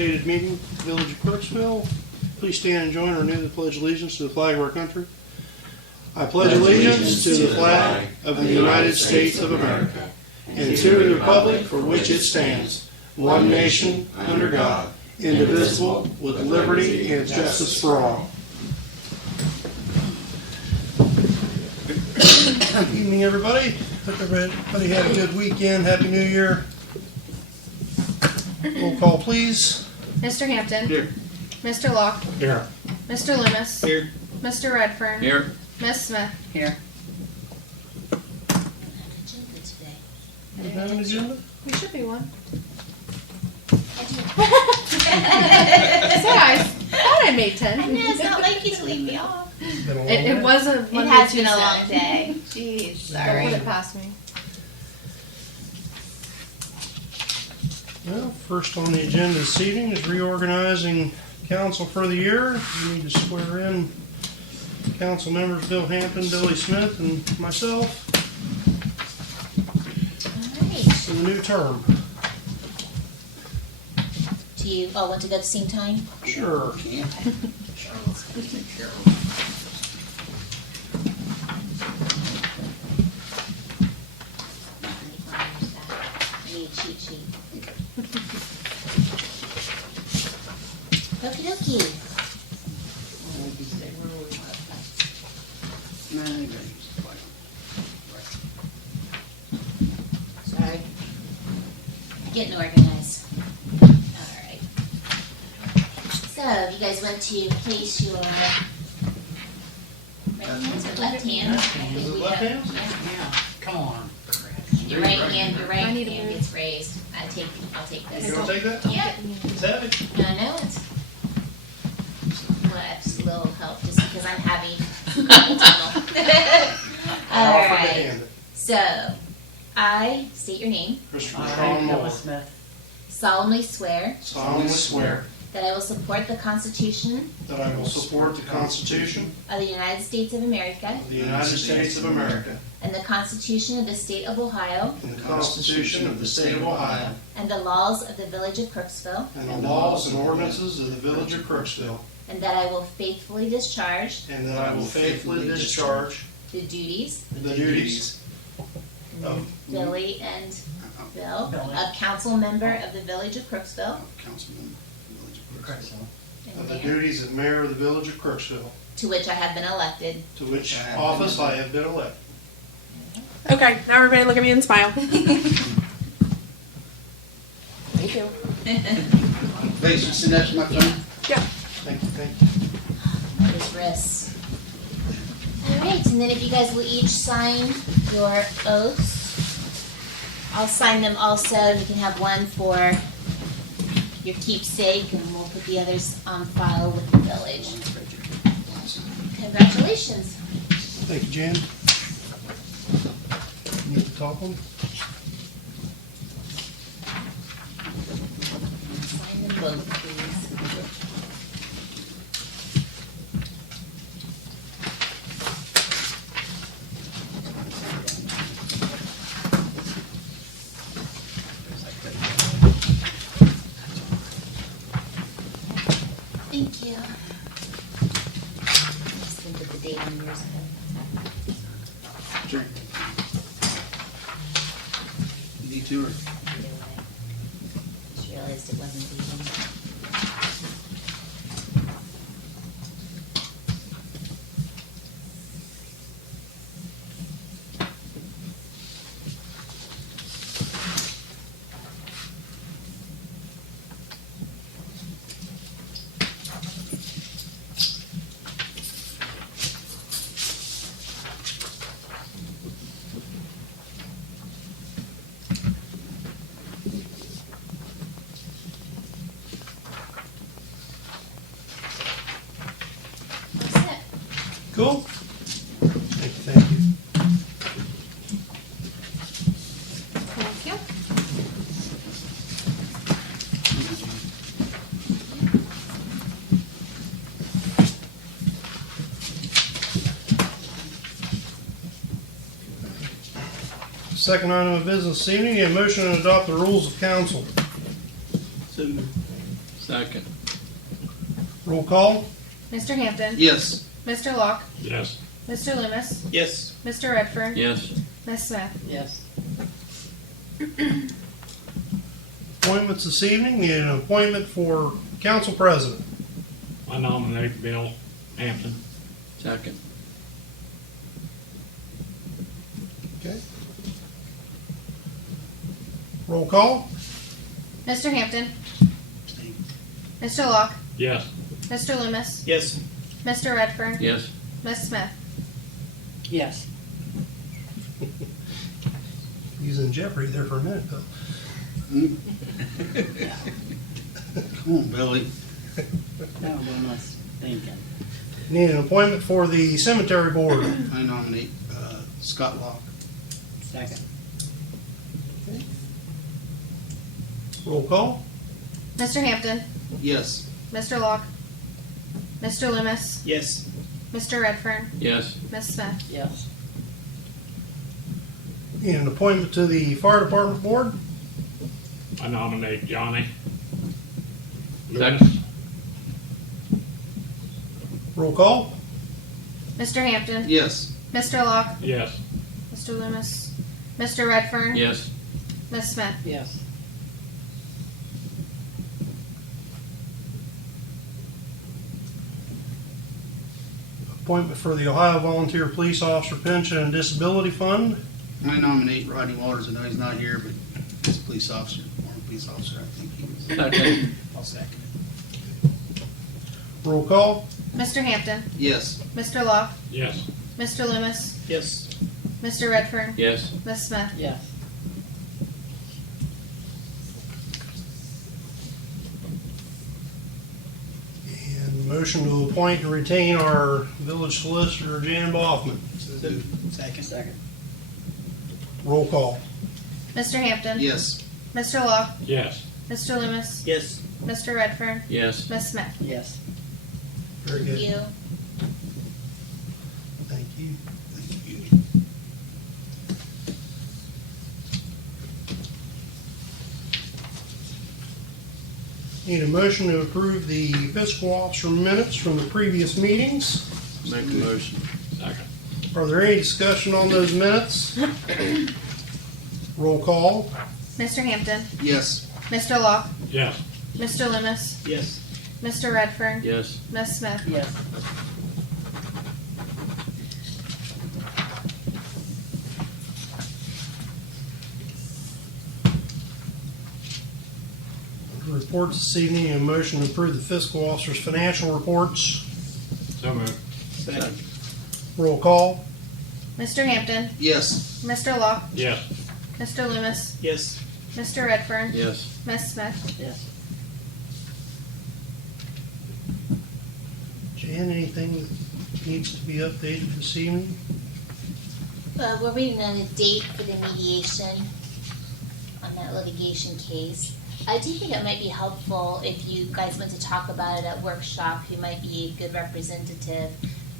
stated meeting, Village of Crooksville. Please stand and join or renew the pledge of allegiance to the flag of our country. I pledge allegiance to the flag of the United States of America and to the republic for which it stands, one nation, under God, indivisible, with liberty and justice for all. Good evening, everybody. Hope everybody had a good weekend. Happy New Year. Roll call, please. Mr. Hampton. Here. Mr. Locke. Here. Mr. Loomis. Here. Mr. Redfern. Here. Miss Smith. Here. Do you have an agenda? There should be one. I So I thought I made 10. know, it's not like you to leave me off. It's been a long It day. wasn't. It Monday, has been a Tuesday. long day. Jeez, Don't sorry. put it past me. Well, first on the agenda this evening is reorganizing council for the year. We need to swear in council members Bill Hampton, Billy Smith, and myself Alright. for the new term. Do you all want to go at the same time? Sure. I need a cheat sheet. Okie dokie. Sorry. Getting organized. Alright. So, you guys want to place your right hands or left hand? Is it left hand? Yeah. Come on. Your right hand I need a hand move. gets raised. I'll take this. You want to take that? Yeah. It's heavy. I know it's. Well, just a little help just because I'm heavy. I'll offer to Alright. hand it. So, I state your name, Christopher I, Sean Noah Moore, Smith, solemnly swear solemnly swear that I will support the Constitution that I will support the Constitution of the United States of America of the United States of America and the Constitution of the State of Ohio and the Constitution of the State of Ohio and the laws of the Village of Crooksville, and the laws and ordinances of the Village of Crooksville, and that I will faithfully discharge and that I will faithfully discharge the duties the duties of Billy and Bill Billy. of council member of the Village of Crooksville Councilman Village of Crooksville. of the and duties of mayor of the Village of Crooksville, to which I have been elected. to which office I have been elected. Okay, now everybody look at me and smile. Thank you. Thanks for sitting next to my phone. Yeah. Thank you, thank you. His wrists. Alright, and then if you guys will each sign your oaths. I'll sign them also. You can have one for your keepsake, and we'll put the others on file with the village. Congratulations. Thank you, Jan. Need the top one? Sign them both, please. Thank you. Just gonna put the date on yours. Sure. You too, or? Just realized it wasn't even. That's it. Cool. Thank you, thank you. Thank you. Second item of business this evening, a motion to adopt the rules of council. So moved. Second. Roll call. Mr. Hampton. Yes. Mr. Locke. Yes. Mr. Loomis. Yes. Mr. Redfern. Yes. Ms. Smith. Yes. Appointments this evening. Need an appointment for council president. I nominate Bill Hampton. Second. Okay. Roll call. Mr. Hampton. Abstain. Mr. Locke. Yes. Mr. Loomis. Yes. Mr. Redfern. Yes. Ms. Smith. Yes. He's in jeopardy there for a minute, though. Come on, Billy. Now what am I thinking? Need an appointment for the cemetery board. I nominate Scott Locke. Second. Roll call. Mr. Hampton. Yes. Mr. Locke. Mr. Loomis. Yes. Mr. Redfern. Yes. Ms. Smith. Yes. Need an appointment to the fire department board. I nominate Johnny. Second. Lewis. Roll call. Mr. Hampton. Yes. Mr. Locke. Yes. Mr. Loomis. Mr. Redfern. Yes. Ms. Smith. Yes. Appointment for the Ohio Volunteer Police Officer Pension and Disability Fund. I nominate Rodney Waters. I know he's not here, but he's a police officer, former police officer, I think he was. Second. I'll second it. Roll call. Mr. Hampton. Yes. Mr. Locke. Yes. Mr. Loomis. Yes. Mr. Redfern. Yes. Ms. Smith. Yes. And motion to appoint and retain our village solicitor, Jan Boffman. Second. Second. Roll call. Mr. Hampton. Yes. Mr. Locke. Yes. Mr. Loomis. Yes. Mr. Redfern. Yes. Ms. Smith. Yes. Very Thank good. you. Thank you. Thank you. Need a motion to approve the fiscal officer minutes from the previous meetings. Make a motion. Second. Are there any discussion on those minutes? Roll call. Mr. Hampton. Yes. Mr. Locke. Yes. Mr. Loomis. Yes. Mr. Redfern. Yes. Ms. Smith. Yes. Reports this evening, a motion to approve the fiscal officer's financial reports. So moved. Second. Roll call. Mr. Hampton. Yes. Mr. Locke. Yes. Mr. Loomis. Yes. Mr. Redfern. Yes. Ms. Smith. Yes. Jan, anything that needs to be updated this evening? We're waiting on a date for the mediation on that litigation case. I do think it might be helpful if you guys want to talk about it at workshop, who might be a good representative.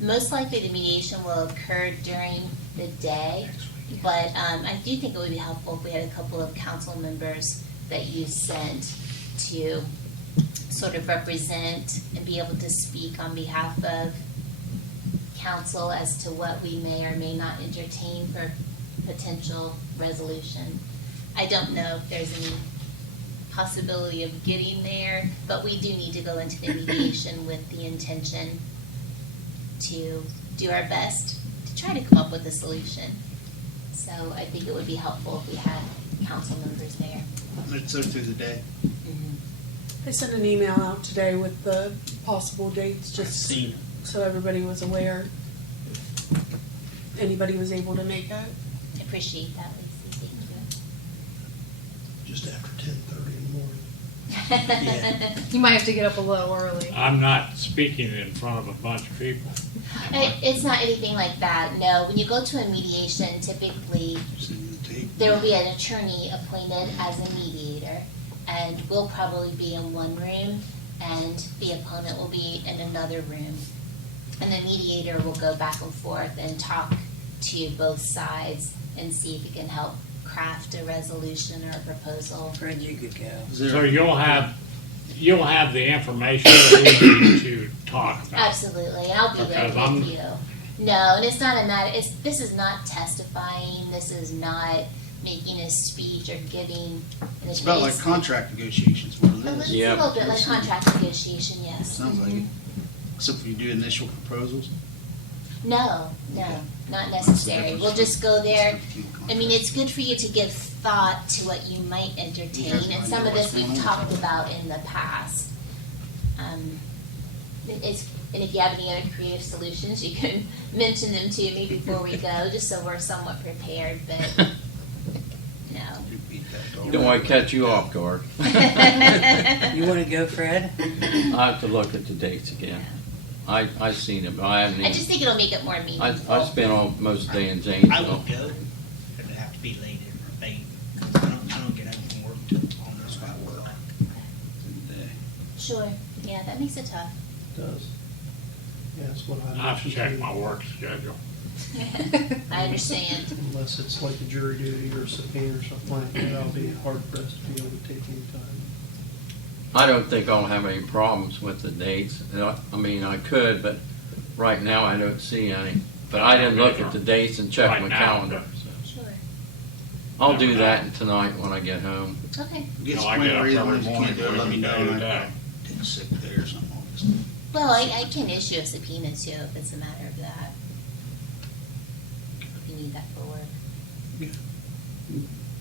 Most likely the mediation will occur during the day, but I do think it would be helpful if we had a couple of council members that you sent to sort of represent and be able to speak on behalf of council as to what we may or may not entertain for potential resolution. I don't know if there's any possibility of getting there, but we do need to go into the mediation with the intention to do our best to try to come up with a solution. So I think it would be helpful if we had council members there. Let's go through the day. I sent an email out today with the possible dates, just Seen. so everybody was aware. If anybody was able to make it. I appreciate that, Lacey. Thank Just after 10:30 in the morning. you. You might have to get up a little early. I'm not speaking in front of a bunch of people. It's not anything like that, no. When you go to a mediation, typically Seen the tape. there will be an attorney appointed as a mediator, and we'll probably be in one room, and the opponent will be in another room. And the mediator will go back and forth and talk to both sides and see if it can help craft a resolution or a proposal. Fred, you could go. Is there- So you'll have you'll have the information that we need to talk about. Absolutely, and I'll be there Because I'm- with you. No, and it's not a matter, this is not testifying, this is not making a speech or giving an It's about like advice. contract negotiations, what it It's is. a Yeah. little bit like contract negotiation, yes. Sounds like it. Except if you do initial proposals. No, not necessary. We'll just go there. I mean, it's good for you to give thought to what you might entertain, and some of this we've talked about in the past. And if you have any other creative solutions, you can mention them to me before we go, just so we're somewhat prepared, but no. You beat that dog. Don't want to catch you off guard. You wanna go, Fred? I have to look at the dates again. I seen it, but I haven't I even, just think it'll make it more I meaningful. spent all, most of the day in I Zanesville. would go, but it'd have to be late in May, 'cause I don't get home from work till almost 5 o'clock. Sure, yeah, that makes it tough. Does. Yeah, that's what I. I have to mentioned check too. my work schedule. I understand. Unless it's like a jury duty or a subpoena or something like that, I'll be hard pressed to be able to take any time. I don't think I'll have any problems with the dates. I mean, I could, but right now I don't see any. But I didn't look at the dates and check Right my now, calendar. Sure. I'll do that tonight when I get home. Okay. Get No, to I the point get up where either every ones you morning, can't do it, let me know, every and day. I take a sick day or something. I'll just- Well, I can issue a subpoena too, if it's a matter of that. If you need that for work.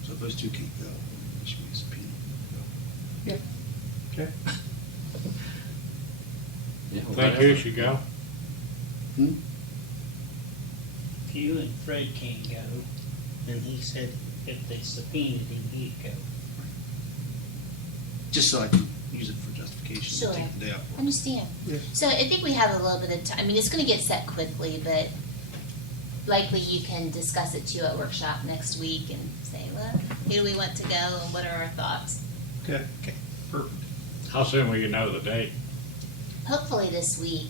So if those two can't go, it should be a subpoena. Okay. Yeah, Think whatever. you should go? Hmm? If you and Fred can't go, then he said if they subpoenaed him, he'd go. Just so I can use it for justification, Sure. to take the day off. work. Understand. Yeah. So I think we have a little bit of time. I mean, it's gonna get set quickly, but likely you can discuss it too at workshop next week and say, well, who do we want to go and what are our thoughts? Okay. Perfect. How soon will you know the date? Hopefully this week.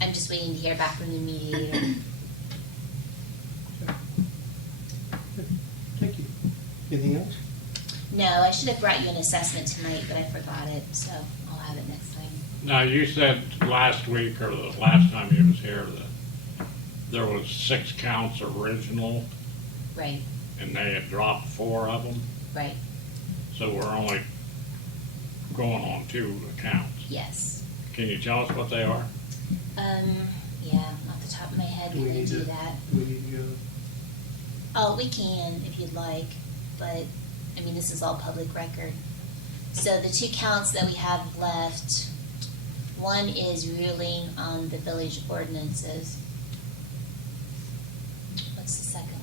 I'm just waiting to hear back from the mediator. Thank you. Anything else? No, I should have brought you an assessment tonight, but I forgot it, so I'll have it next time. Now, you said last week or the last time you was here that there was 6 counts original Right, and they had dropped 4 of them. right, So we're only going on 2 accounts. yes. Can you tell us what they are? Yeah, off the top of my head, we We didn't need do to- that. We need to go. Oh, we can if you'd like, but, I mean, this is all public record. So the 2 counts that we have left, one is ruling on the village ordinances. What's the second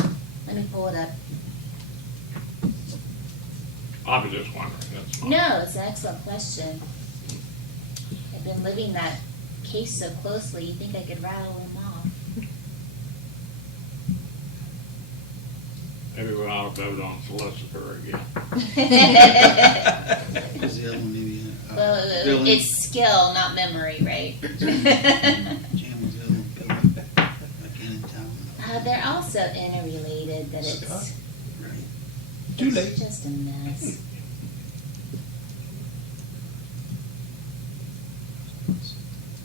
one? Let me pull it up. I was just wondering, that's fine. No, it's an excellent question. I've been living that case so closely, you think I could rattle them off. Maybe we ought to vote on solicitor again. Is the other one maybe, Well, billing? it's skill, not memory, right? Jam was the other one, billing, again in town. They're also interrelated, that it's, Scott? Right. Too it's late. just a mess.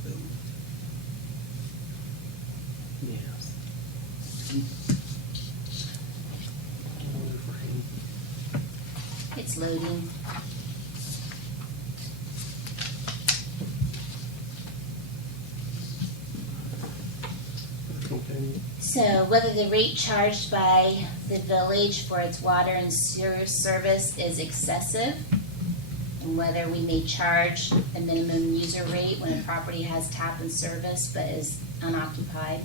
Billing. Yes. It's loading. Okay. So whether the rate charged by the village for its water and sewer service is excessive, and whether we may charge a minimum user rate when a property has tap and service but is unoccupied.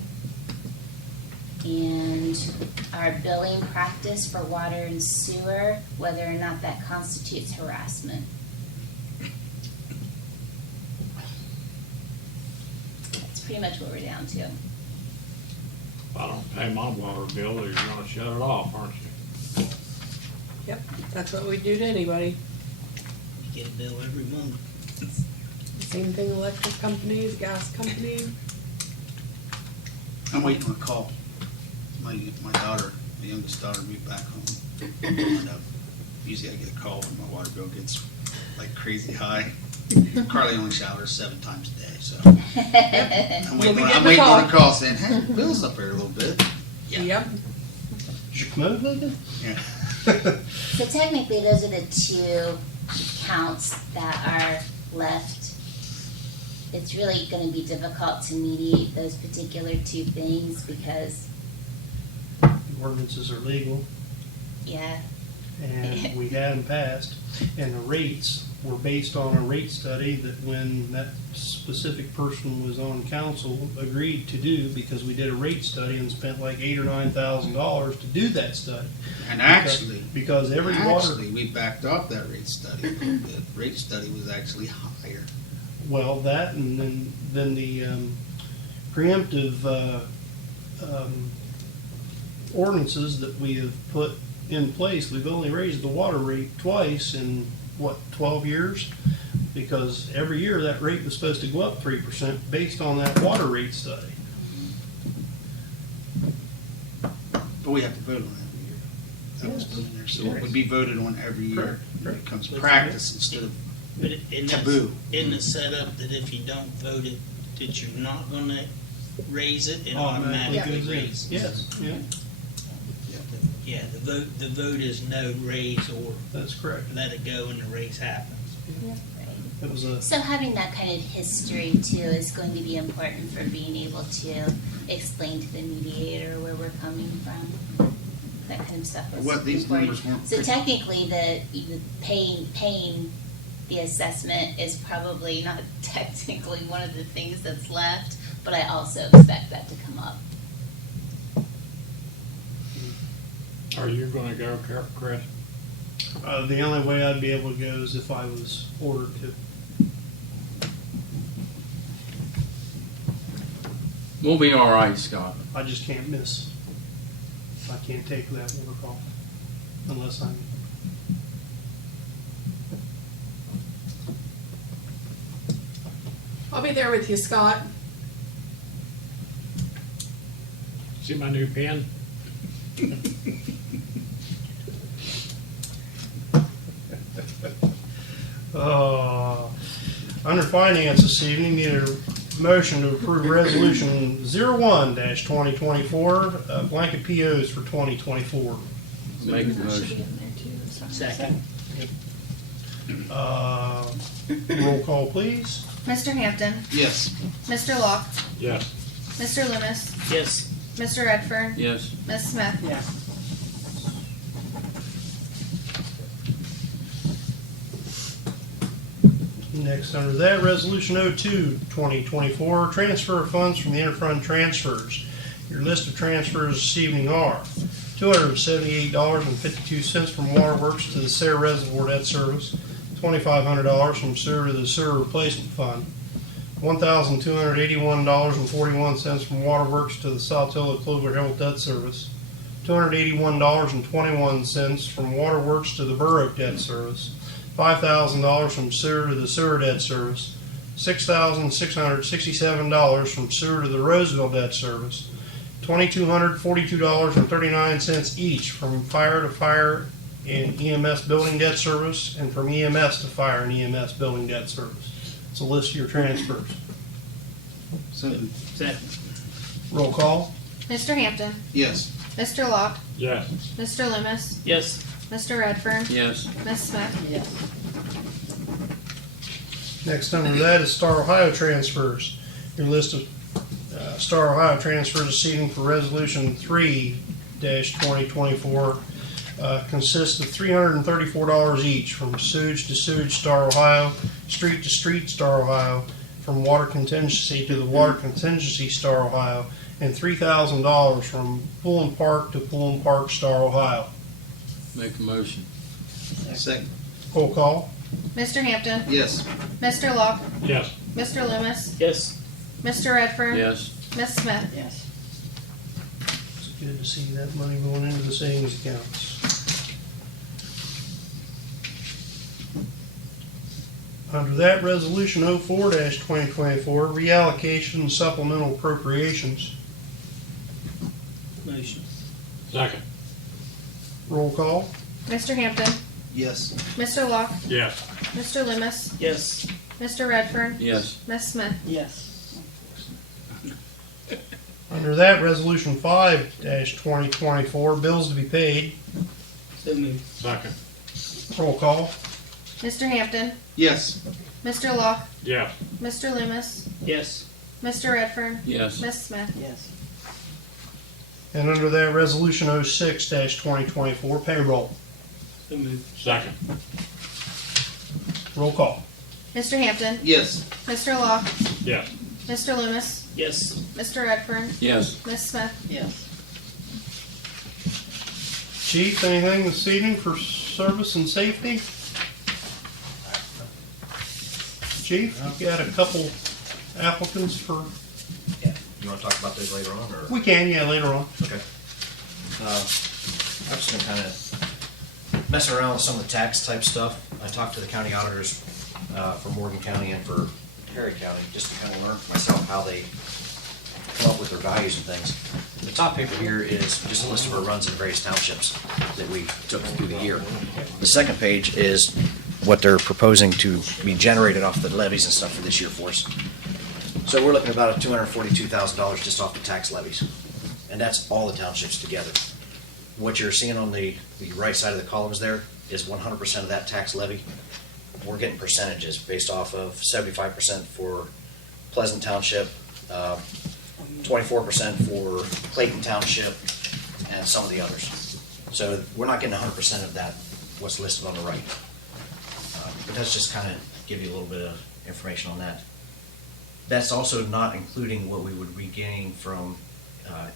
And our billing practice for water and sewer, whether or not that constitutes harassment. That's pretty much what we're down to. If I don't pay my water bill, you're gonna shut it off, aren't you? Yep, that's what we do to anybody. You get a bill every month. Same thing electric companies, gas companies. I'm waiting for a call. My daughter My youngest daughter moved back home. And, usually I get a call when my water bill gets like crazy high. Carly only showers 7 times a day, so I'm We'll be waiting getting a call. on a call saying, "Hey, your bill's up there a little bit." Yep. Is your commode leaking? Yeah. So technically, those are the 2 counts that are left. It's really going to be difficult to mediate those particular 2 things because, The ordinances are legal, yeah, and we had them passed, and the rates were based on a rate study that when that specific person was on council agreed to do, because we did a rate study and spent like $8,000 or $9,000 to do that study. And actually, Because every water, we backed off that rate study a little bit. The rate study was actually higher. well, that and then the preemptive ordinances that we have put in place, we've only raised the water rate twice in, 12 years? Because every year that rate was supposed to go up 3% based on that water rate study. But we have to vote on it every year. That was put in there, so it would be voted on every year. Correct, It correct. becomes practice instead of But isn't taboo. isn't it set up that if you don't vote it, that you're not gonna raise it, it Automatically automatically goes in. raises? Yes, yeah, Yeah, the vote is no raise or that's correct. let it go and the raise happens. It was a, so having that kind of history too is going to be important for being able to explain to the mediator where we're coming from. That kind of stuff is What these important. numbers weren't. So technically, the paying the assessment is probably not technically one of the things that's left, but I also expect that to come up. Are you gonna go, Chris? the only way I'd be able to go is if I was ordered to. We'll be all right, Scott. I just can't miss. I can't take that work off unless I'm. I'll be there with you, Scott. See my new pen? Under finance this evening, need a motion to approve resolution 01-2024, blanket POs for 2024. Make the motion. Second. Roll call, please. Mr. Hampton, Yes. Mr. Locke, Yes. Mr. Loomis, Yes. Mr. Redfern, Yes. Ms. Smith. Yeah. Next, under that, resolution 02-2024, transfer of funds from the interfund transfers. Your list of transfers this evening are $278.52 from Waterworks to the Sarah Reservoir Debt Service, $2,500 from sewer to the sewer replacement fund, $1,281.41 from Waterworks to the Saltillo Clover Hill Debt Service, $281.21 from Waterworks to the Burr Oak Debt Service, $5,000 from sewer to the sewer debt service, $6,667 from sewer to the Roseville debt service, $2,242.39 each from fire to fire and EMS building debt service, and from EMS to fire and EMS building debt service. It's a list of your transfers. Second. Roll call. Mr. Hampton, Yes. Mr. Locke, Yes. Mr. Loomis, Yes. Mr. Redfern, Yes. Ms. Smith. Yes. Next under that is Star Ohio transfers. Your list of Star Ohio transfers this evening for Resolution 3-2024 consists of $334 each from sewage to sewage Star Ohio, street to street Star Ohio, from water contingency to the water contingency Star Ohio, and $3,000 from Pool and Park to Pool and Park Star Ohio. Make a motion. Second. Roll call. Mr. Hampton, Yes. Mr. Locke, Yes. Mr. Loomis, Yes. Mr. Redfern, Yes. Ms. Smith. Yes. It's good to see that money going into the savings accounts. Under that, Resolution 04-2024, reallocation and supplemental appropriations. Motion. Second. Roll call. Mr. Hampton, Yes. Mr. Locke, Yes. Mr. Loomis, Yes. Mr. Redfern, Yes. Miss Smith. Yes. Under that, Resolution 5-2024, bills to be paid. So moved. Second. Roll call. Mr. Hampton, Yes. Mr. Locke, Yes. Mr. Loomis, Yes. Mr. Redfern, Yes. Miss Smith. Yes. And under that, Resolution 06-2024, payroll. So moved. Second. Roll call. Mr. Hampton, Yes. Mr. Locke, Yes. Mr. Loomis, Yes. Mr. Redfern, Yes. Miss Smith. Yes. Chief, anything this evening for service and safety? Chief, you got a couple applicants for, You want to talk about those later on, or? we can, yeah, later on. Okay. I'm just gonna kind of mess around with some of the tax type stuff. I talked to the county auditors for Morgan County and for Perry County, just to kind of learn for myself how they come up with their values and things. The top paper here is just a list of our runs in various townships that we took through the year. The second page is what they're proposing to be generated off the levies and stuff for this year for us. So we're looking at about $242,000 just off the tax levies, and that's all the townships together. What you're seeing on the right side of the columns there is 100% of that tax levy. We're getting percentages based off of 75% for Pleasant Township, 24% for Clayton Township, and some of the others. So we're not getting 100% of that, what's listed on the right. But that's just kind of give you a little bit of information on that. That's also not including what we would be getting from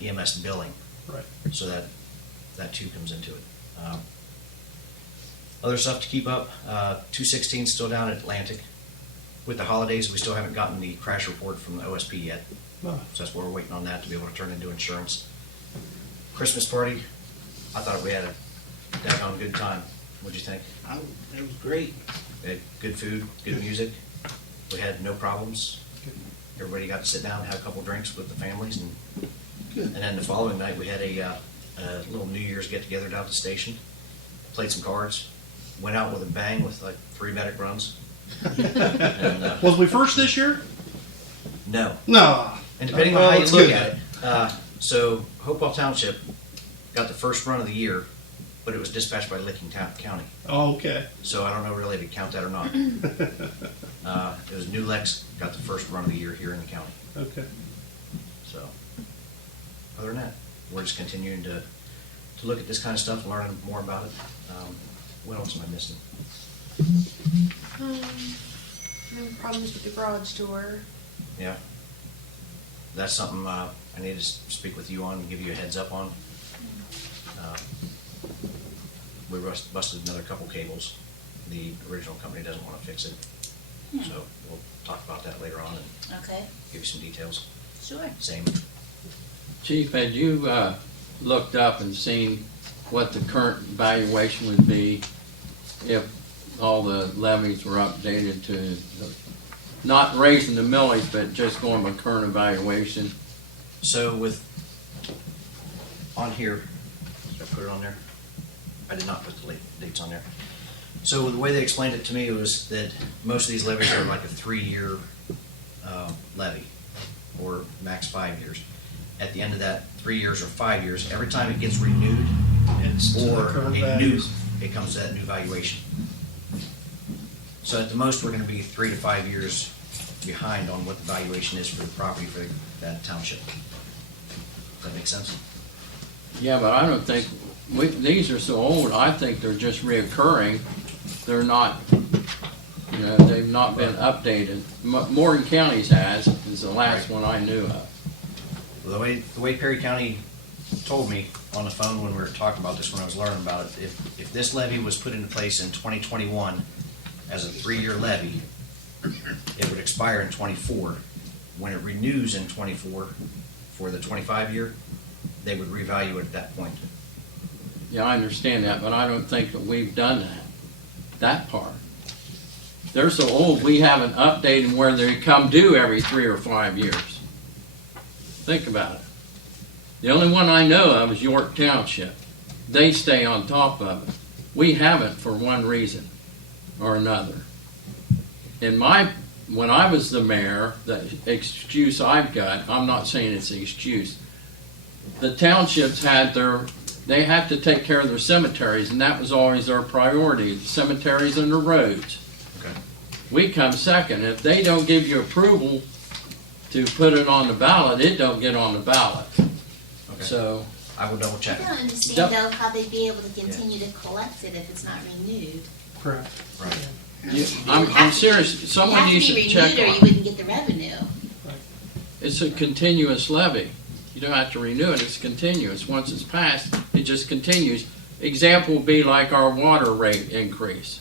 EMS billing. Right. So that too comes into it. Other stuff to keep up, 216 still down at Atlantic. With the holidays, we still haven't gotten the crash report from the OSP yet. No. So that's where we're waiting on that to be able to turn into insurance. Christmas party, I thought we had a daggone good time. What'd you think? That was great. We had good food, good music. We had no problems. Everybody got to sit down and have a couple drinks with the families, and then the following night we had a little New Year's get together down at the station. Played some cards. Went out with a bang with like 3 medic runs. And, Was we first this year? no. No. And depending on how you look at it, so Hopewell Township got the first run of the year, but it was dispatched by Licking County. Oh, okay. So I don't know really if you count that or not. It was New Lex got the first run of the year here in the county. Okay. So other than that, we're just continuing to look at this kind of stuff and learning more about it. What else am I missing? No problems with the garage door. Yeah. That's something I need to speak with you on and give you a heads up on. We busted another couple cables. The original company doesn't want to fix it. So we'll talk about that later on and Okay, give you some details. sure. Same. Chief, had you looked up and seen what the current valuation would be if all the levies were updated to, not raising the millage, but just going by current evaluation? So with, on here, did I put it on there? I did not put the dates on there. So the way they explained it to me was that most of these levies are like a 3-year levy, or max 5 years. At the end of that 3 years or 5 years, every time it gets renewed, It's to the or current a new, values. it comes to that new valuation. So at the most, we're gonna be 3 to 5 years behind on what the valuation is for the property for that township. Does that make sense? Yeah, but I don't think, these are so old, I think they're just reoccurring. They're not, they've not been updated. Morgan County's has, is the last one I knew of. The way Perry County told me on the phone when we were talking about this, when I was learning about it, if this levy was put into place in 2021 as a 3-year levy, it would expire in 24. When it renews in 24 for the 25-year, they would revalue it at that point. Yeah, I understand that, but I don't think that we've done that part. They're so old, we haven't updated them where they come due every 3 or 5 years. Think about it. The only one I know of is York Township. they stay on top of it. We haven't for one reason or another. When I was the mayor, the excuse I've got, I'm not saying it's an excuse, the townships they had to take care of their cemeteries, and that was always their priority, the cemeteries and the roads. Okay. We come second. If they don't give you approval to put it on the ballot, it don't get on the ballot. Okay. So, I will double I check. don't understand though how they'd be able to continue to collect it if it's not renewed. Correct. Right. I'm serious, someone needs to It check has to be renewed or you on it. wouldn't get the revenue. It's a continuous levy. You don't have to renew it, it's continuous. Once it's passed, it just continues. Example would be like our water rate increase.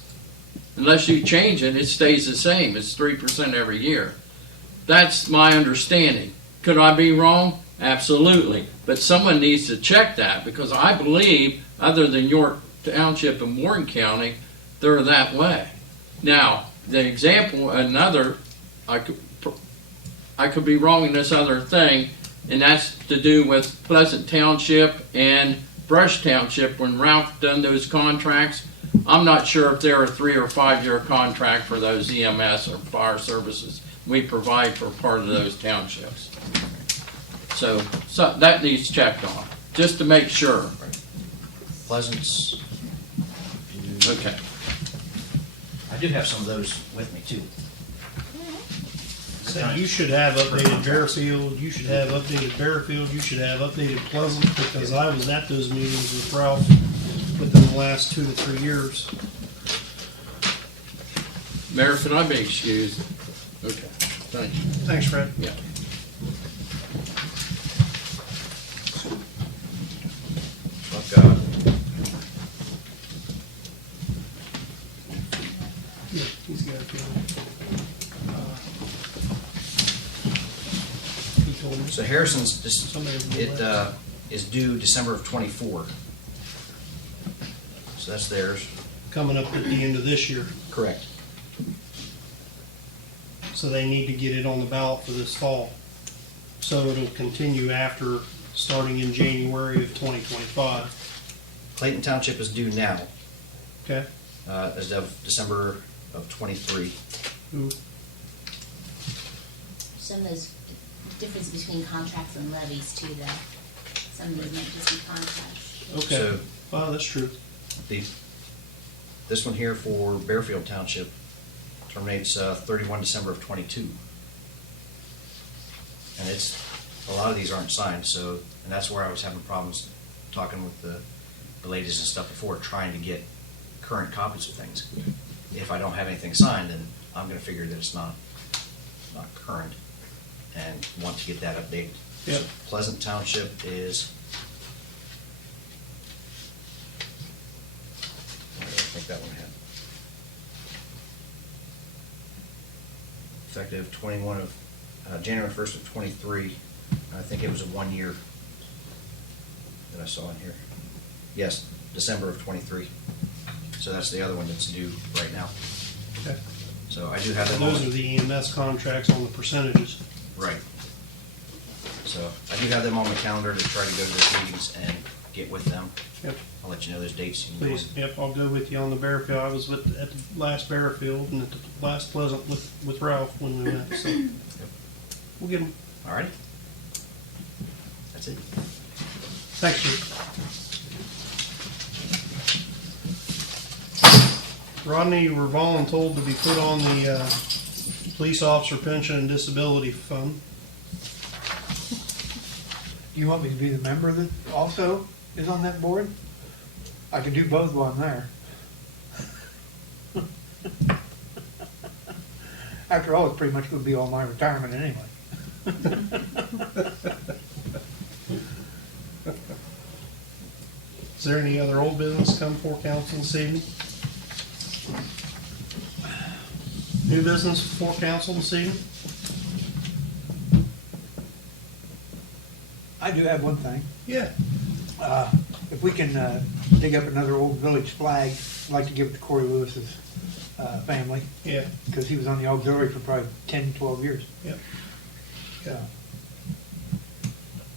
Unless you change it, it stays the same. It's 3% every year. That's my understanding. Could I be wrong? Absolutely. But someone needs to check that, because I believe, other than York Township and Morgan County, they're that way. Now, the example, I could be wrong in this other thing, and that's to do with Pleasant Township and Brush Township. When Ralph done those contracts, I'm not sure if they're a 3 or 5 year contract for those EMS or fire services we provide for part of those townships. So that needs checked on, just to make sure. Pleasance. Okay. I do have some of those with me too. So you should have updated Bearfield, you should have updated Bearfield, you should have updated Pleasant, because I was at those meetings with Ralph within the last 2 to 3 years. Mayor, could I be excused? Okay, thank you. Thanks, Fred. Yeah. I've got Yeah, he's got it. He told me. So Harrison's, Somebody will it let- is due December of '24. So that's theirs. Coming up at the end of this year, Correct. so they need to get it on the ballot for this fall. So it'll continue after, starting in January of 2025. Clayton Township is due now, Okay? as of December of '23. Who? Some of those difference between contracts and levies too though. Some of these might just be contracts. Okay. So Wow, that's true. this one here for Bearfield Township terminates 31 December of '22. And a lot of these aren't signed, so, and that's where I was having problems talking with the ladies and stuff before, trying to get current copies of things. If I don't have anything signed, then I'm gonna figure that it's not current and want to get that updated. Yep. So Pleasant Township is, I think that one had. Effective January 1st of '23. I think it was a 1 year that I saw in here. Yes, December of '23. So that's the other one that's due right now. Okay. So I do have them Those are on, the EMS contracts on the percentages. right. So I do have them on the calendar to try to go to those meetings and get with them. Yep. I'll let you know those dates. You can go Please, in. yep, I'll go with you on the Bearfield. I was at the last Bearfield and at the last Pleasant with Ralph when we went, so. We'll get them. All righty. That's it. Thanks, Chief. Rodney, you were voluntold to be put on the police officer pension and disability fund. You want me to be the member that also is on that board? I could do both while I'm there. After all, it's pretty much gonna be all my retirement anyway. Is there any other old business come before council this evening? New business before council this evening? I do have one thing. Yeah. If we can dig up another old village flag, I'd like to give it to Corey Lewis's family, Yeah. because he was on the auxiliary for probably 10, 12 years. Yep. So,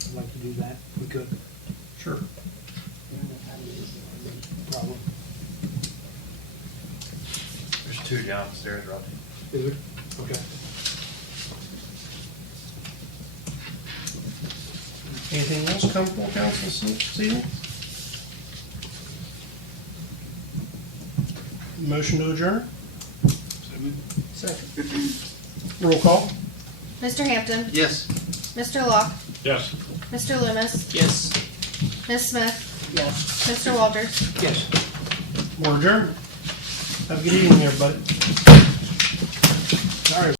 I'd like to do that if we could. Sure. two downstairs, Rodney. Is there? Okay. Anything else come before council this evening? Motion to adjourn? Roll call? Mr. Hampton, Yes. Mr. Locke, Yes. Mr. Loomis, Yes. Ms. Smith, Yes. Mr. Walters. Yes. We're adjourned. Have a good evening, everybody. Sorry.